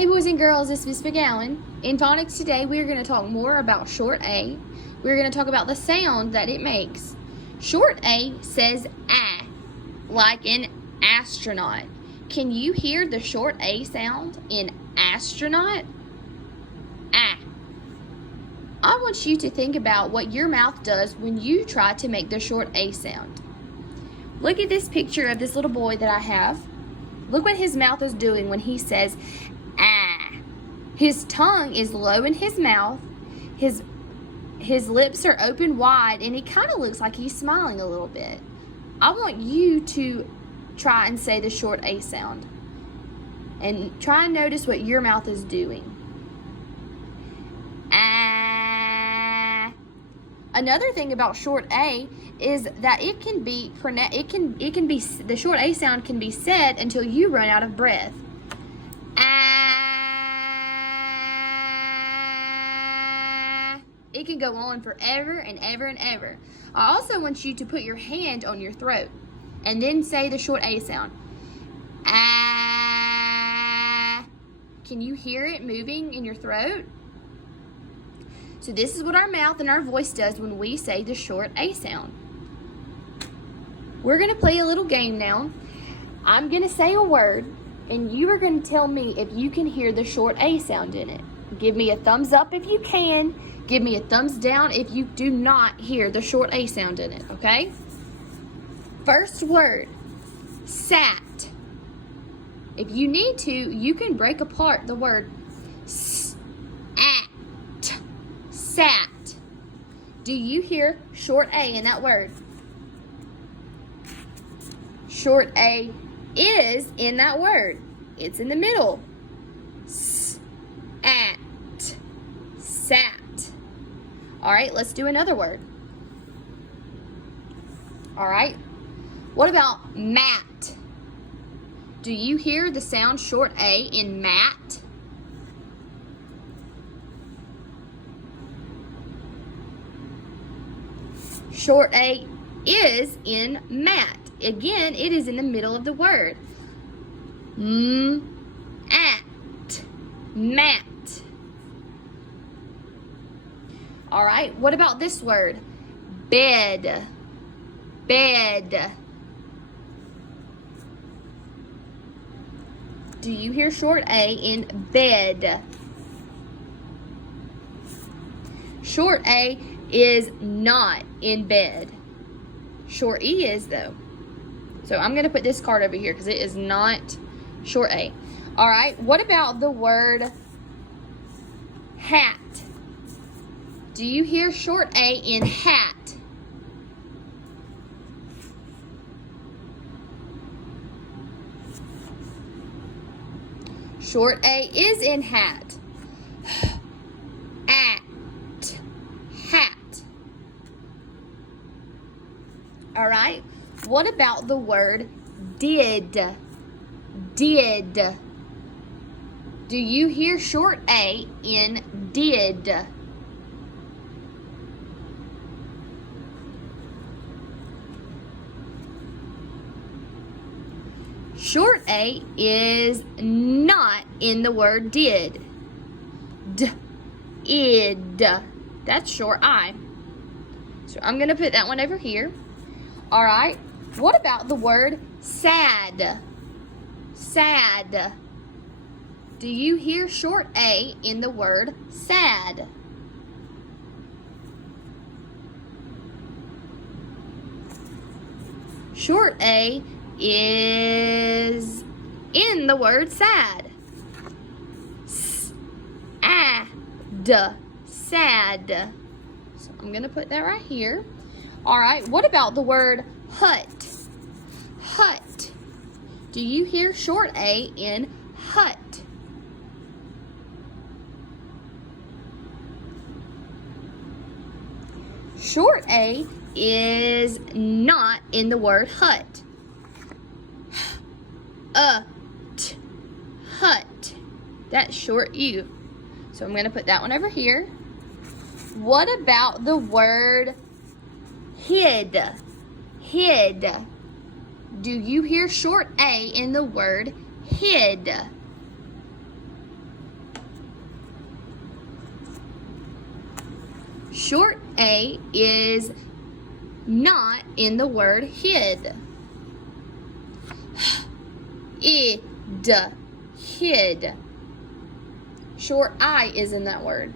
Hey boys and girls, this is Miss McGowan. In phonics today, we are going to talk more about short A. We're going to talk about the sound that it makes. Short A says ah, like in astronaut. Can you hear the short A sound in astronaut? Ah. I want you to think about what your mouth does when you try to make the short A sound. Look at this picture of this little boy that I have. Look what his mouth is doing when he says ah. His tongue is low in his mouth. His lips are open wide, and he kind of looks like he's smiling a little bit. I want you to try and say the short A sound. And try and notice what your mouth is doing. Ah. Another thing about short A is that the short A sound can be said until you run out of breath. Ah. It can go on forever and ever and ever. I also want you to put your hand on your throat and then say the short A sound. Ah. Can you hear it moving in your throat? So this is what our mouth and our voice does when we say the short A sound. We're going to play a little game now. I'm going to say a word, and you are going to tell me if you can hear the short A sound in it. Give me a thumbs up if you can. Give me a thumbs down if you do not hear the short A sound in it, okay? First word, sat. If you need to, you can break apart the word sat. Sat. Do you hear short A in that word? Short A is in that word. It's in the middle. At. Sat. All right, let's do another word. All right. What about mat? Do you hear the sound short A in mat? Short A is in mat. Again, it is in the middle of the word. At. Mat. All right, what about this word? Bed. Bed. Do you hear short A in bed? Short A is not in bed. Short E is, though. So I'm going to put this card over here because it is not short A. All right, what about the word hat? Do you hear short A in hat? Short A is in hat. At. Hat. All right. What about the word did? Did. Do you hear short A in did? Short A is not in the word did. Id. That's short I. So I'm going to put that one over here. All right. What about the word sad? Sad. Do you hear short A in the word sad? Short A is in the word sad. S-A-D. Sad. So I'm going to put that right here. All right, what about the word hut? Hut. Do you hear short A in hut? Short A is not in the word hut. Hut. That's short U. So I'm going to put that one over here. What about the word hid? Hid. Do you hear short A in the word hid? Short A is not in the word hid. Id, hid. Short I is in that word.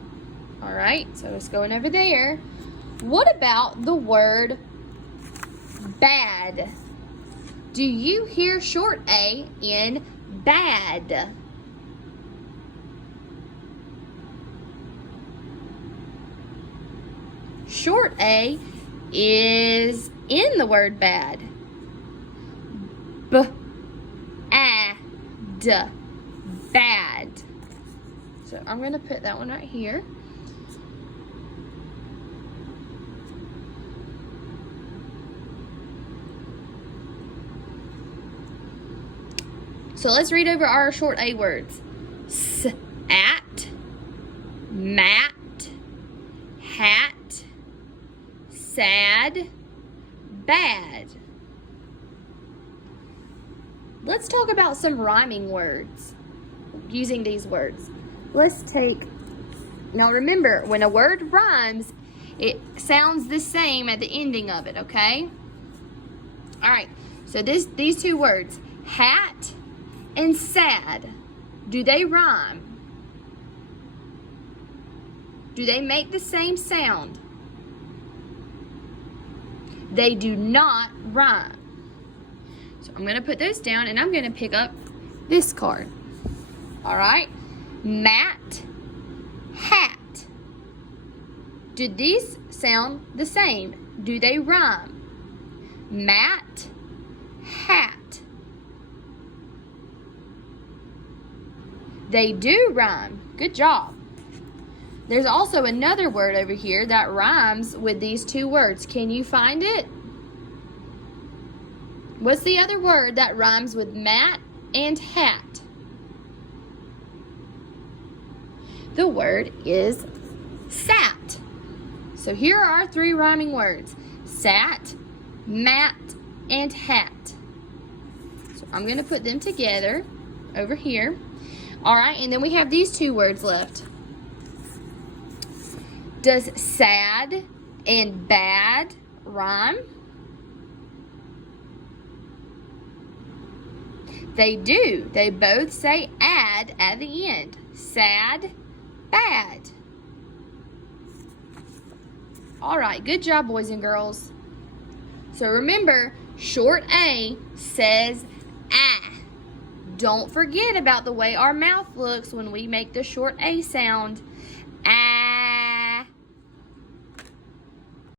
All right, so it's going over there. What about the word bad? Do you hear short A in bad? Short A is in the word bad. B-a-d, bad. So I'm going to put that one right here. So let's read over our short A words. S-at, mat, hat, sad, bad. Let's talk about some rhyming words using these words. Let's take, now remember, when a word rhymes, it sounds the same at the ending of it, okay? All right, so these two words, hat and sad, do they rhyme? Do they make the same sound? They do not rhyme. So I'm going to put those down and I'm going to pick up this card. All right. Mat, hat. Do these sound the same? Do they rhyme? Mat, hat. They do rhyme. Good job. There's also another word over here that rhymes with these two words. Can you find it? What's the other word that rhymes with mat and hat? The word is sat. So here are our three rhyming words. Sat, mat, and hat. So I'm going to put them together over here. All right, and then we have these two words left. Does sad and bad rhyme? They do. They both say "ad" at the end. Sad, bad. All right, good job, boys and girls. So remember, short A says "ah." Don't forget about the way our mouth looks when we make the short A sound.